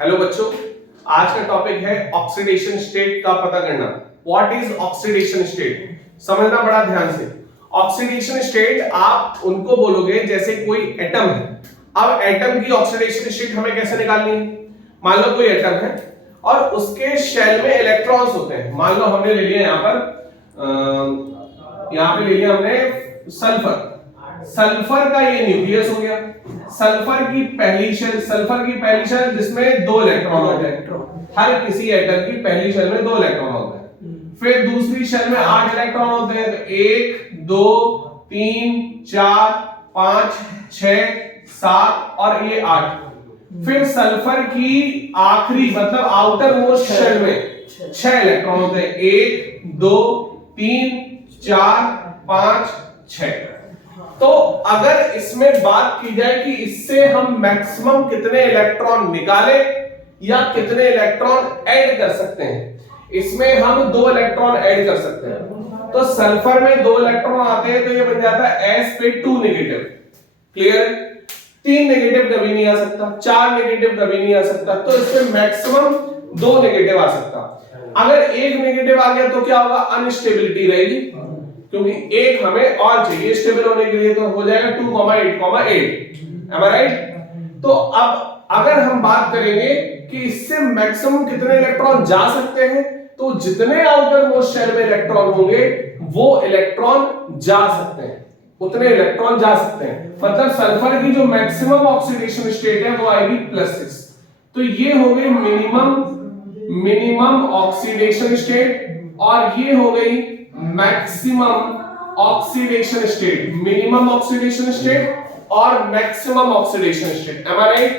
Hello बच्चों, आज का टॉपिक है ऑक्सीडेशन स्टेट का पता करना। व्हाट इज ऑक्सीडेशन स्टेट, समझना बड़ा ध्यान से। ऑक्सीडेशन स्टेट आप उनको बोलोगे जैसे कोई एटम है। अब एटम की ऑक्सीडेशन स्टेट हमें कैसे निकालनी है? मान लो कोई एटम है और उसके शेल में इलेक्ट्रॉन्स होते हैं। मान लो हमने ले लिया यहाँ पे ले लिया हमने सल्फर। सल्फर का ये न्यूक्लियस हो गया। सल्फर की पहली शेल जिसमें 2 इलेक्ट्रॉन होते हैं। हर किसी एटम की पहली शेल में 2 इलेक्ट्रॉन होते हैं। फिर दूसरी शेल में 8 इलेक्ट्रॉन होते हैं। तो 1 2 3 4 5 6 7 और ये 8। फिर सल्फर की आखिरी मतलब आउटर मोस्ट शेल में 6 इलेक्ट्रॉन होते हैं। 1 2 3 4 5 6। तो अगर इसमें बात की जाए कि इससे हम मैक्सिमम कितने इलेक्ट्रॉन निकाले या कितने इलेक्ट्रॉन ऐड कर सकते हैं, इसमें हम 2 इलेक्ट्रॉन ऐड कर सकते हैं। तो सल्फर में 2 इलेक्ट्रॉन आते हैं तो ये बन जाता है S पे 2 नेगेटिव। क्लियर? 3 नेगेटिव कभी नहीं आ सकता, 4 नेगेटिव कभी नहीं आ सकता। तो इसमें मैक्सिमम 2 नेगेटिव आ सकता। अगर 1 नेगेटिव आ गया तो क्या होगा? अनस्टेबिलिटी रहेगी, क्योंकि एक हमें और चाहिए स्टेबल होने के लिए। तो हो जाएगा 2,8,8। am I right? तो अब अगर हम बात करेंगे कि इससे मैक्सिमम कितने इलेक्ट्रॉन जा सकते हैं, तो जितने आउटर मोस्ट शेल में इलेक्ट्रॉन होंगे वो इलेक्ट्रॉन जा सकते हैं, उतने इलेक्ट्रॉन जा सकते हैं। मतलब सल्फर की जो मैक्सिमम ऑक्सीडेशन स्टेट है वो आएगी +6। तो ये हो गई मिनिमम ऑक्सीडेशन स्टेट और ये हो गई maximum oxidation state. Minimum oxidation state और maximum oxidation state. am I right?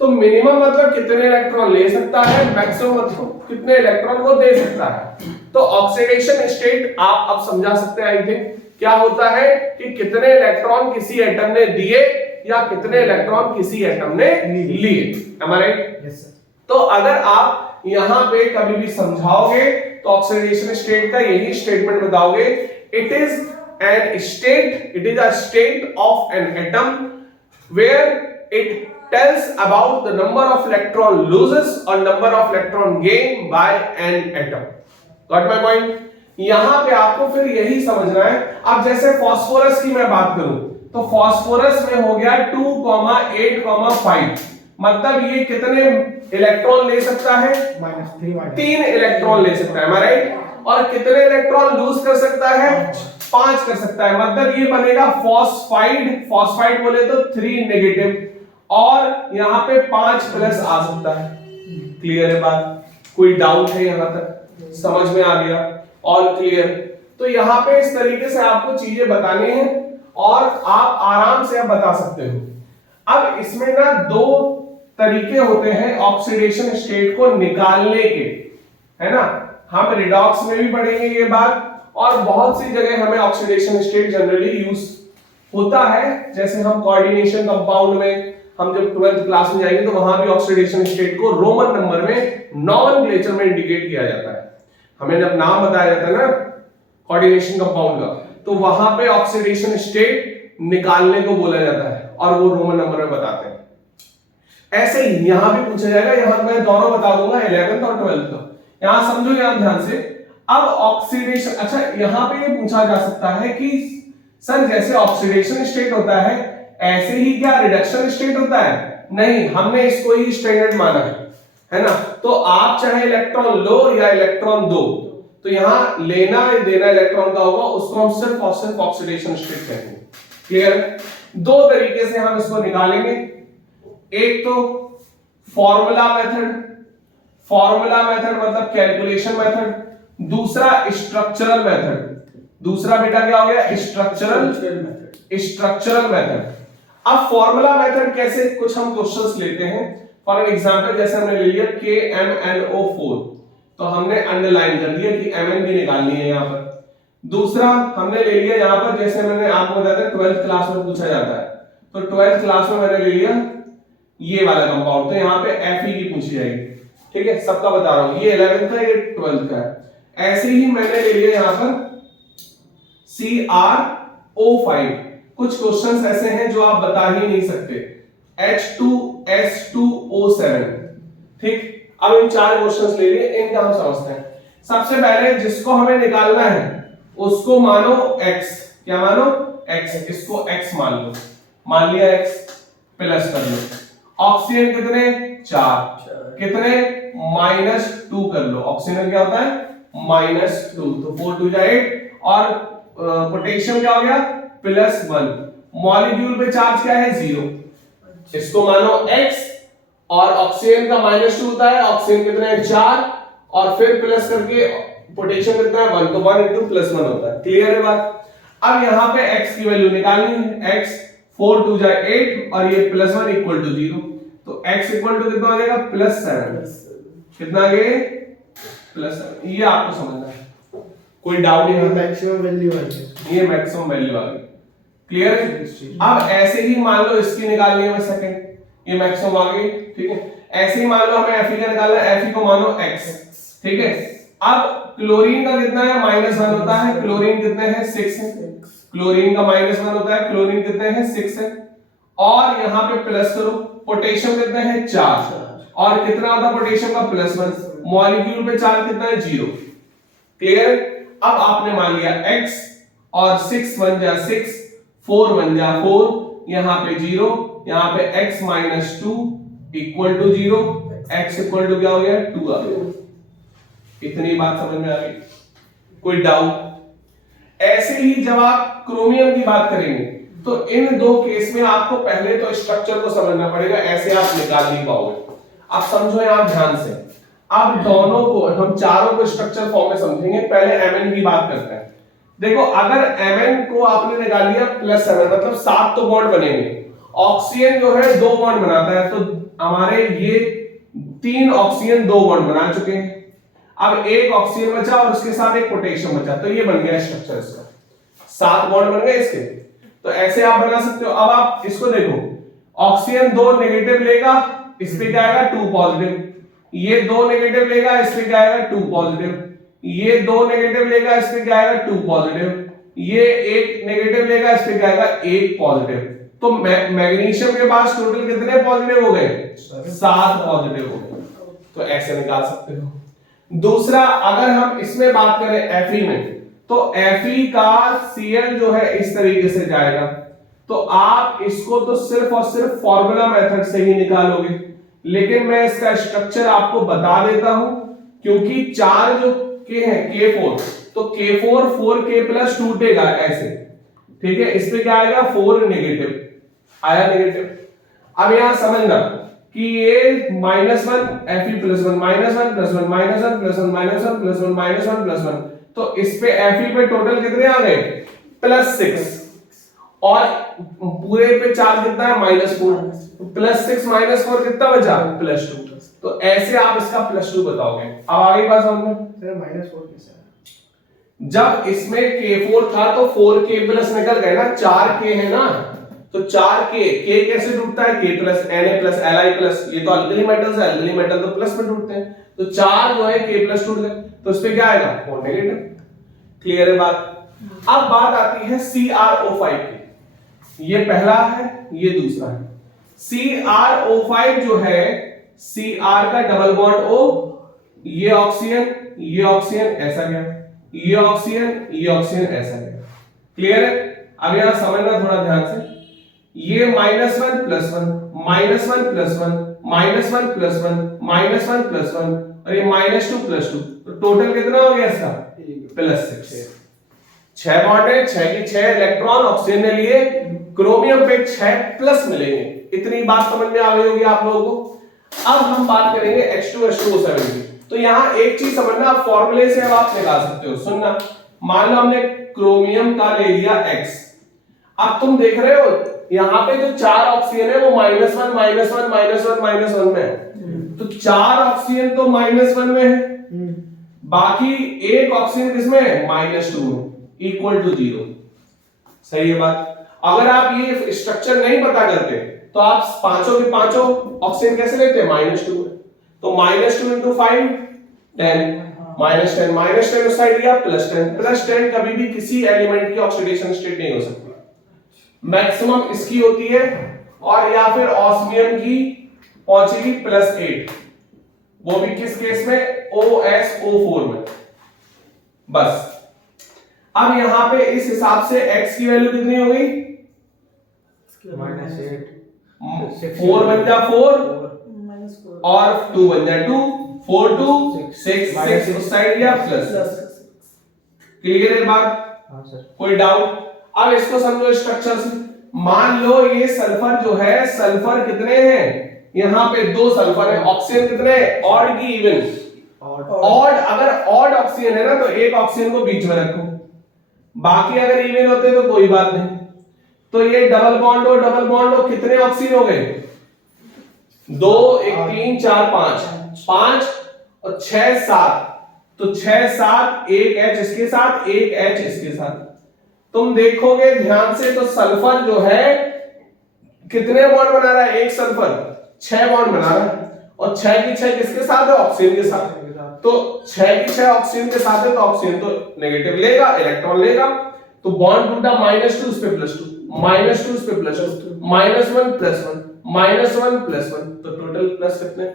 तो मिनिमम मतलब कितने इलेक्ट्रॉन ले सकता है, मैक्सिमम मतलब कितने इलेक्ट्रॉन वो दे सकता है। तो ऑक्सीडेशन स्टेट आप अब समझा सकते हैं। आई थिंक क्या होता है कि कितने इलेक्ट्रॉन किसी एटम ने दिए या कितने इलेक्ट्रॉन किसी एटम ने लिए। am I right? Yes, sir. तो अगर आप यहां पे कभी भी समझाओगे तो ऑक्सीडेशन स्टेट का यही स्टेटमेंट बताओगे, it is a state of an atom where it tells about the number of electron loses or number of electron gain by an atom. Got my point? यहां पे आपको फिर यही समझना है। अब जैसे फास्फोरस की मैं बात करूं तो फास्फोरस में हो गया 2,8,5। मतलब ये कितने इलेक्ट्रॉन ले सकता है? -3 इलेक्ट्रॉन ले सकता है। am I right? और कितने इलेक्ट्रॉन लूज कर सकता है? 5 कर सकता है। मतलब ये बनेगा फॉस्फाइड बोले तो 3 नेगेटिव और यहां पे 5 प्लस आ सकता है। क्लियर है बात? कोई डाउट है यहां तक? समझ में आ गया? All clear? तो यहां पे इस तरीके से आपको चीजें बतानी है और आप आराम से बता सकते हो। अब इसमें ना 2 तरीके होते हैं ऑक्सीडेशन स्टेट को निकालने के, है ना? हम रिडॉक्स में भी पढ़ेंगे ये बात और बहुत सी जगह हमें ऑक्सीडेशन स्टेट जनरली यूज होता है। जैसे हम कोऑर्डिनेशन कंपाउंड में, हम जब 12th क्लास में जाएंगे तो वहां भी ऑक्सीडेशन स्टेट को रोमन नंबर में नॉमेनक्लेचर में इंडिकेट किया जाता है। हमें जब नाम बताया जाता है ना कोऑर्डिनेशन कंपाउंड का, तो वहां पे ऑक्सीडेशन स्टेट निकालने को बोला जाता है और वो रोमन नंबर में बताते हैं। ऐसे ही यहां भी पूछा जाएगा। यहां मैं दोनों बता दूंगा 11th और 12th का। यहां समझो यहां ध्यान से। अब ऑक्सीडेशन, अच्छा यहां पे ये पूछा जा सकता है कि सर जैसे ऑक्सीडेशन स्टेट होता है ऐसे ही क्या रिडक्शन स्टेट होता है? नहीं, हमने इसको ही स्टैंडर्ड माना है ना? तो आप चाहे इलेक्ट्रॉन लो या इलेक्ट्रॉन दो, तो यहां लेना देना इलेक्ट्रॉन का होगा, उसको हम सिर्फ और सिर्फ ऑक्सीडेशन स्टेट कहेंगे। क्लियर? 2 तरीके से हम इसको निकालेंगे। एक तो फॉर्मूला मेथड मतलब कैलकुलेशन मेथड, दूसरा स्ट्रक्चरल मेथड। दूसरा बेटा क्या हो गया? Structural method. अब फॉर्मूला मेथड कैसे? कुछ हम क्वेश्चंस लेते हैं। फॉर एग्जांपल जैसे हमने ले लिया KMnO4, तो हमने अंडरलाइन कर दिया कि Mn भी निकालनी है यहां पर। दूसरा हमने ले लिया यहां पर, जैसे मैंने आपको बताया था 12th क्लास में पूछा जाता है, तो 12th क्लास में मैंने ले लिया ये वाला कंपाउंड, तो यहां पे Fe की पूछी जाएगी। ठीक है, सबका बता रहा हूं, ये 11th का, ये 12th का है। ऐसे ही मैंने ले लिया यहां पर CrO5। कुछ क्वेश्चंस ऐसे हैं जो आप बता ही नहीं सकते। H2S2O7, ठीक, अब इन 4 क्वेश्चंस ले लिए, इनका हम समझते हैं। सबसे पहले जिसको हमें निकालना है उसको मानो x, क्या मानो x, इसको x मान लो, मान लिया x, प्लस कर लो, ऑक्सीजन कितने 4, कितने -2 कर लो, ऑक्सीजन क्या होता है -2, तो 4 2 जा 8, और पोटेशियम क्या हो गया +1, मॉलिक्यूल पे चार्ज क्या है 0, इसको मानो x, और ऑक्सीजन का -2 होता है, ऑक्सीजन कितने हैं 4, और फिर प्लस करके पोटेशियम कितना है 1, तो 1 × +1 होता है। क्लियर है बात। अब यहाँ पे x की वैल्यू निकालनी है, x 4 2 जा 8 और ये +1 = 0, तो x = कितना हो जाएगा +7, कितना आ गया +7, ये आपको समझना है, कोई डाउट नहीं है, मैक्सिमम वैल्यू आ गई, ये मैक्सिमम वैल्यू आ गई। क्लियर है। अब ऐसे ही मान लो इसकी निकालनी है सेकंड, ये मैक्सिमम आ गई, ठीक है। ऐसे ही मान लो हमें Fe का निकालना है, Fe को मानो x, ठीक है। अब क्लोरीन का कितना है -1 होता है, क्लोरीन कितने हैं 6 है, क्लोरीन का -1 होता है, क्लोरीन कितने हैं 6 है, और यहाँ पे प्लस करो, पोटेशियम कितने हैं 4, और कितना होता है पोटेशियम का +1, मॉलिक्यूल पे चार्ज कितना है 0। क्लियर। अब आपने मान लिया x, और 6 1 जा 6, 4 1 जा 4, यहाँ पे 0, यहाँ पे x - 2 = 0, x = क्या हो गया 2 आ गया। इतनी बात समझ में आ गई, कोई डाउट। ऐसे ही जब आप क्रोमियम की बात करेंगे तो इन दो केस में आपको पहले तो स्ट्रक्चर को समझना पड़ेगा, ऐसे आप निकाल नहीं पाओगे। आप समझो यहां ध्यान से, अब दोनों को हम चारों को स्ट्रक्चर फॉर्म में समझेंगे। पहले Mn की बात करते हैं। देखो अगर Mn को आपने निकाल लिया +7, मतलब 7 तो बॉन्ड बनेंगे, ऑक्सीजन जो है 2 बॉन्ड बनाता है, तो हमारे ये 3 ऑक्सीजन 2 बॉन्ड बना चुके हैं। अब एक ऑक्सीजन बचा और उसके साथ एक पोटेशियम बचा, तो ये बन गया स्ट्रक्चर इसका, 7 बॉन्ड बन गए इसके। तो ऐसे आप बना सकते हो। अब आप इसको देखो, ऑक्सीजन 2 नेगेटिव लेगा, इस पे क्या आएगा 2 पॉजिटिव, ये 2 नेगेटिव लेगा, इस पे क्या आएगा 2 पॉजिटिव, ये 2 नेगेटिव लेगा, इस पे क्या आएगा 2 पॉजिटिव, ये 1 नेगेटिव लेगा, इस पे क्या आएगा 1 पॉजिटिव। तो मैग्नीशियम के पास टोटल कितने पॉजिटिव हो गए 7 पॉजिटिव हो गए। तो ऐसे निकाल सकते हो। दूसरा, अगर हम इसमें बात करें Fe में, तो Fe का Cl जो है इस तरीके से जाएगा, तो आप इसको तो सिर्फ और सिर्फ फॉर्मूला मेथड से ही निकालोगे, लेकिन मैं इसका स्ट्रक्चर आपको बता देता हूं, क्योंकि 4 जो K है K4, तो K4 4K प्लस टूटेगा ऐसे, ठीक है। इस पे क्या आएगा 4 नेगेटिव आया, नेगेटिव। अब यहां समझना कि ये -1 Fe +1 -1 +1 -1 +1 -1 +1 -1 +1, तो इस पे Fe पे टोटल कितने आ गए +6, और पूरे पे चार्ज कितना है -4, +6 -4 कितना बचा +2। तो ऐसे आप इसका +2 बताओगे। अब आगे बात समझो, -4 कैसे है? जब इसमें K4 था तो 4K प्लस निकल गए ना, 4K है ना, तो 4K, K कैसे टूटता है K plus Na plus Li plus, ये तो अल्कली मेटल्स है, अल्कली मेटल तो प्लस में टूटते हैं, तो 4 जो है K प्लस टूट गए, तो इस पे क्या आएगा 4 नेगेटिव। क्लियर है बात। अब बात आती है CrO5 की, ये पहला है ये दूसरा है। CrO5 जो है, Cr का डबल बॉन्ड O, ये ऑक्सीजन ऐसा गया, ये ऑक्सीजन ऐसा गया। क्लियर है। अब यहां समझना थोड़ा ध्यान से, ये -1 +1 -1 +1 -1 +1 +1 और ये -2 +2, तो टोटल कितना हो गया इसका +6। 6 बॉन्ड है, 6 की 6 इलेक्ट्रॉन ऑक्सीजन ने लिए, क्रोमियम पे 6 प्लस मिलेंगे। इतनी बात समझ में आ गई होगी आप लोगों को। अब हम बात करेंगे H2SO7 की। तो यहां एक चीज समझना, आप फॉर्मूले से अब आप निकाल सकते हो। सुनना, मान लो हमने क्रोमियम का ले लिया X, अब तुम देख रहे हो यहाँ पे जो 4 ऑक्सीजन है वो -1 -1 -1 में है, तो 4 ऑक्सीजन तो -1 में है, बाकी एक ऑक्सीजन किसमें है -2 में, =0। सही है बात। अगर आप ये स्ट्रक्चर नहीं पता करते तो आप पांचों के पांचों ऑक्सीजन कैसे लेते हैं -2 में, तो -2 × 5 10 -10 उस साइड गया +10 कभी भी किसी एलिमेंट की ऑक्सीडेशन स्टेट नहीं हो सकती, मैक्सिमम इसकी होती है, और या फिर ऑस्मियम की पहुंचेगी +8। वो भी किस केस में, OSO4 में। बस अब यहां पे इस हिसाब से x की वैल्यू कितनी हो गई, -8 4 बन जा 4 -4 और 2 बन जा 2, 4 2 6 6 उस साइड गया प्लस। क्लियर है बात? हाँ सर। कोई डाउट? अब इसको समझो स्ट्रक्चर से। मान लो ये सल्फर जो है, सल्फर कितने हैं, यहाँ पे 2 सल्फर है, ऑक्सीजन कितने हैं, ऑड की इवन, ऑड। अगर ऑड ऑक्सीजन है ना तो एक ऑक्सीजन को बीच में रखो, बाकी अगर इवन होते तो कोई बात नहीं। तो ये डबल बॉन्ड हो, कितने ऑक्सीजन हो गए, 2 1 3 4 5 और 6 7, तो 6 7 एक H इसके साथ, एक H इसके साथ। तुम देखोगे ध्यान से तो सल्फर जो है कितने बॉन्ड बना रहा है, एक सल्फर 6 बॉन्ड बना रहा है, और 6 की 6 किसके साथ है, ऑक्सीजन के साथ। तो 6 की 6 ऑक्सीजन के साथ है तो ऑक्सीजन तो नेगेटिव लेगा, इलेक्ट्रॉन लेगा, तो बॉन्ड टूटा, -2 इस पे +2, -2 इस पे +2, -1 +1, -1 +1, तो टोटल प्लस कितने,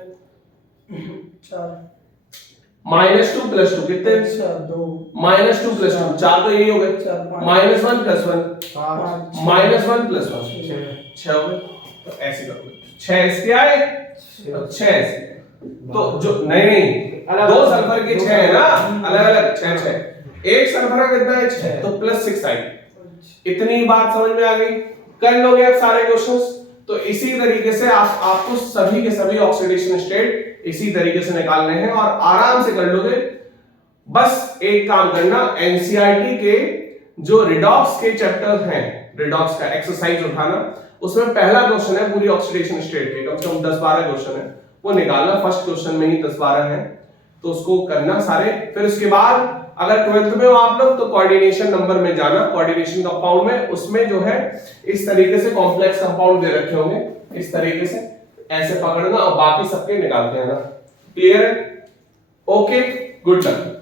4 -2 +2 कितने, 2 -2 +2 4, तो यही हो गए, 4 -1 +1 5 -1 +1 6 हो गए। तो ऐसे करोगे, 6 इसके आए और 6 इसके, तो जो नहीं दो सल्फर के 6 है ना, अलग अलग 6, एक सल्फर का कितना है 6, तो +6 आई। इतनी बात समझ में आ गई? कर लोगे अब सारे क्वेश्चंस। तो इसी तरीके से आपको सभी के सभी ऑक्सीडेशन स्टेट इसी तरीके से निकालने हैं और आराम से कर लोगे। बस एक काम करना, एनसीईआरटी के जो रिडॉक्स के चैप्टर्स हैं, रिडॉक्स का एक्सरसाइज उठाना, उसमें पहला क्वेश्चन है पूरी ऑक्सीडेशन स्टेट के, कम से कम 10-12 क्वेश्चन है, वो निकालना। फर्स्ट क्वेश्चन में ही 10-12 है, तो उसको करना सारे। फिर उसके बाद अगर 12th में हो आप लोग तो कोऑर्डिनेशन नंबर में जाना, कोऑर्डिनेशन कंपाउंड में, उसमें जो है इस तरीके से कॉम्प्लेक्स कंपाउंड दे रखे होंगे, इस तरीके से ऐसे पकड़ना और बाकी सबके निकालते हैं ना। क्लियर है? Okay, good luck.